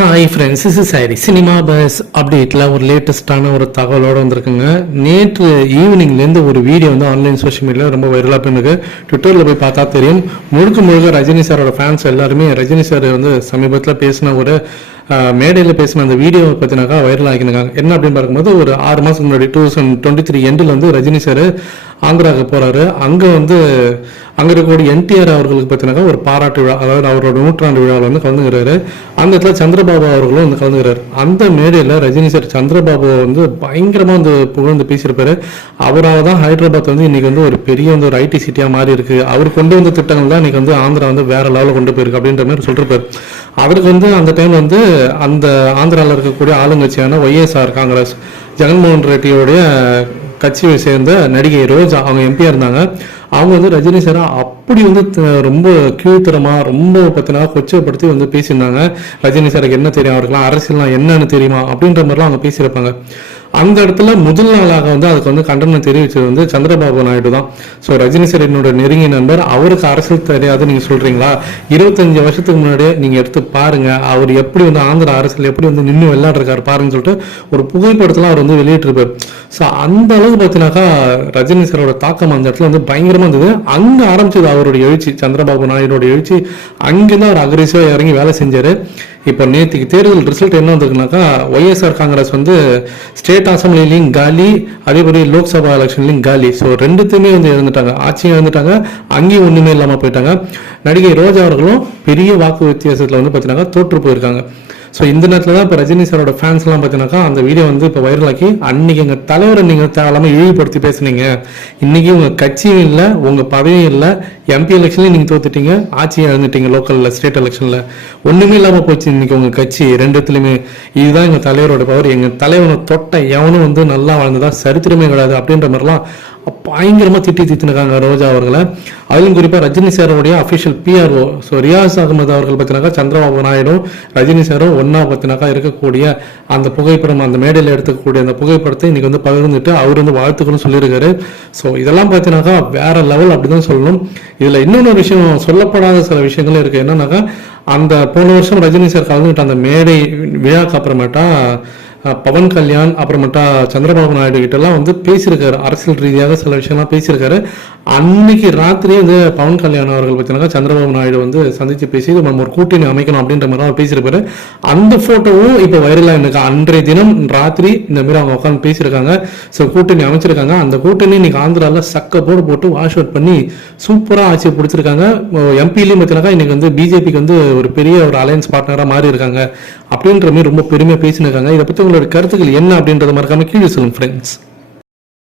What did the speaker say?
Hi friends is sorry cinema buzz அப்டேட்டில் ஒரு லேட்டஸ்ட்டான ஒரு தகவலோடு வந்திருக்குங்க. நேற்று ஈவினிங்லேருந்து ஒரு வீடியோ வந்து ஆன்லைன் சோஷியல் மீடியாவில் ரொம்ப வைரலாக போயிருக்கு ட்விட்டரில் போய் பார்த்தா தெரியும். முழுக்க முழுக்க ரஜினி சாரோட ஃபேன்ஸ் எல்லாருமே ரஜினி சார் வந்து சமீபத்தில் பேசின ஒரு மேடையில் பேசின அந்த வீடியோ பற்றினாக்கா வைரல் ஆகினாங்க என்ன அப்படின்னு பார்க்கும்போது ஒரு ஆறு மாதத்துக்கு முன்னாடி டூ தௌசண்ட் டுவெண்ட்டி த்ரீ எண்டில் வந்து ரஜினி சார் ஆந்திராவுக்கு போகிறாரு அங்கே வந்து அங்கே இருக்கக்கூடிய என்டிஆர் அவர்களுக்கு பார்த்தீங்கன்னாக்கா ஒரு பாராட்டு விழா அதாவது அவரோட நூற்றாண்டு விழாவில் வந்து கலந்துக்கிறாரு. அந்த இடத்துல சந்திரபாபு அவர்களும் வந்து கலந்துக்கிறாரு. அந்த மேடையில் ரஜினி சார் சந்திரபாபு வந்து பயங்கரமாக வந்து புகழ்ந்து பேசியிருப்பாரு. அவரால் தான் ஹைதராபாத் வந்து இன்னைக்கு வந்து ஒரு பெரிய வந்து ஒரு ஐடி சிட்டியாக மாறி இருக்குது அவர் கொண்டு வந்த திட்டங்கள் தான் இன்றைக்கி வந்து ஆந்திரா வந்து வேறு லெவலில் கொண்டு போயிருக்கு அப்படின்ற மாதிரி சொல்லிருப்பாரு. அவருக்கு வந்து அந்த டைம் வந்து அந்த ஆந்திராவில் இருக்கக்கூடிய ஆளுங்கட்சியான ஒய்எஸ்ஆர் காங்கிரஸ் ஜெகன்மோகன் ரெட்டியோடைய கட்சியை சேர்ந்த நடிகை ரோஜா அவங்க எம்பியாக இருந்தாங்க. அவங்க வந்து ரஜினி சாரை அப்படி வந்து ரொம்ப கீழ்த்தரமாக ரொம்ப பற்றினா கொச்சப்படுத்தி வந்து பேசியிருந்தாங்க. ரஜினி சாருக்கு என்ன தெரியும்? அவருக்குலாம் அரசியல்லாம் என்னன்னு தெரியுமா? அப்படின்ற மாதிரிலாம் அவங்க பேசியிருப்பாங்க. அந்த இடத்துல முதல் நாளாக வந்து அதுக்கு வந்து கண்டனம் தெரிவித்தது வந்து சந்திரபாபு நாயுடு தான். ஸோ ரஜினி சார் என்னோட நெருங்கிய நண்பர். அவருக்கு அரசியல் தெரியாது நீங்க சொல்றீங்களா? இருபத்தஞ்சு வருஷத்துக்கு முன்னாடியே நீங்க எடுத்து பாருங்க. அவர் எப்படி வந்து ஆந்திர அரசியல் எப்படி வந்து நின்று விளையாடுறாரு பாருங்கன்னு சொல்லிட்டு ஒரு புகைப்படத்தெல்லாம் அவர் வந்து வெளியிட்டிருப்பார். ஸோ அந்த அளவுக்கு பார்த்தீங்கன்னாக்கா ரஜினி சாரோட தாக்கம் அந்த இடத்துல வந்து பயங்கரமா இருந்தது. அங்கே ஆரம்பிச்சது அவருடைய எழுச்சி சந்திரபாபு நாயுடோட எழுச்சி. அங்கேருந்து அவர் அக்ரெசிவாக இறங்கி வேலை செஞ்சாரு. இப்போ நேற்றுக்கு தேர்தல் ரிசல்ட் என்ன வந்திருக்குனாக்கா ஒய்எஸ்ஆர் காங்கிரஸ் வந்து ஸ்டேட் அசம்பிளிலையும் காலி அதே லோக்சபா எலெக்ஷன்லையும் காலி. ஸோ ரெண்டுத்தையுமே வந்து இறந்துட்டாங்க ஆட்சியும் இறந்துட்டாங்க அங்கேயும் ஒன்றுமே இல்லாமல் போயிட்டாங்க. நடிகை ரோஜா அவர்களும் பெரிய வாக்கு வித்தியாசத்தில் வந்து பார்த்தீங்கன்னா தோற்று போயிருக்காங்க. ஸோ இந்த நேரத்தில் தான் இப்போ ரஜினி சாரோட ஃபேன்ஸ்லாம் பார்த்தீங்கன்னாக்கா அந்த வீடியோ வந்து இப்போ வைரலாக்கி அன்னைக்கு எங்கள் தலைவரை நீங்கள் தேவையில்லாமல் இழிவுபடுத்தி பேசுனீங்க. இன்னைக்கு உங்கள் கட்சியும் இல்லை உங்கள் பதவியும் இல்லை எம்பி எலெக்ஷன்லையும் நீங்கள் தோத்துட்டீங்க ஆட்சியை இழந்துட்டீங்க லோக்கலில் ஸ்டேட் எலெக்ஷனில் ஒன்றுமே இல்லாமல் போச்சு இன்னைக்கு உங்கள் கட்சி ரெண்டுத்துலையுமே. இதுதான் எங்கள் தலைவரோட பவர் எங்கள் தலைவனை தொட்ட எவனும் வந்து நல்லா வாழ்ந்ததா சரித்திரமே கிடையாது அப்படின்ற மாதிரிலாம் பயங்கரமாக திட்டி திட்டினாங்க ரோஜா அவர்களை. அதிலும் குறிப்பாக Rajini சாரோடைய official PRO so Riyaz Ahmed அவர்கள் பார்த்தினாக்கா சந்திரபாபு நாயுடும் ரஜினி சாரும் ஒன்னா பார்த்தினாக்கா இருக்கக்கூடிய அந்த புகைப்படம் அந்த மேடையில் எடுத்துக்கக்கூடிய அந்த புகைப்படத்தை இன்னைக்கு வந்து பகிர்ந்துட்டு அவர் வந்து வாழ்த்துக்களும் சொல்லியிருக்காரு. ஸோ இதெல்லாம் பார்த்தீங்கன்னாக்கா வேற லெவல் அப்படி தான் சொல்லணும். இதில் இன்னொன்று விஷயம் சொல்லப்படாத சில விஷயங்களும் இருக்குது என்னன்னாக்கா அந்த போன வருஷம் ரஜினி சார் கலந்துக்கிட்ட அந்த மேடை விழாக்கு அப்புறமேட்டா பவன் கல்யாண் அப்புறமேட்டா சந்திரபாபு நாயுடு கிட்டலாம் வந்து பேசியிருக்காரு. அரசியல் ரீதியாக சில விஷயம்லாம் பேசியிருக்காரு. அன்னைக்கு ராத்திரியே வந்து பவன் கல்யாண் அவர்கள் பார்த்தீங்கன்னா சந்திரபாபு நாயுடு வந்து சந்தித்து பேசி நம்ம ஒரு கூட்டணி அமைக்கணும் அப்படின்ற மாதிரி அவர் பேசியிருப்பாரு. அந்த ஃபோட்டோவும் இப்போ வைரலாக எனக்கு அன்றைய தினம் ராத்திரி இந்த மாதிரி அவங்க உட்காந்து பேசியிருக்காங்க. ஸோ கூட்டணி அமைச்சிருக்காங்க. அந்த கூட்டணி இன்னைக்கு ஆந்திராவில் சக்க போடு போட்டு வாஷ் அவுட் பண்ணி சூப்பராக ஆட்சியை பிடிச்சிருக்காங்க. எம்பிலையும் பார்த்தீங்கன்னா இன்னைக்கு வந்து பிஜேபிக்கு வந்து ஒரு பெரிய ஒரு அலையன்ஸ் பார்ட்னராக மாறி இருக்காங்க அப்படின்ற மாதிரி ரொம்ப பெருமையாக பேசினிருக்காங்க இதை பற்றி உங்களோட கருத்துக்கள் என்ன அப்படின்றத மறக்காம கீழே சொல்லுங்க ஃப்ரெண்ட்ஸ்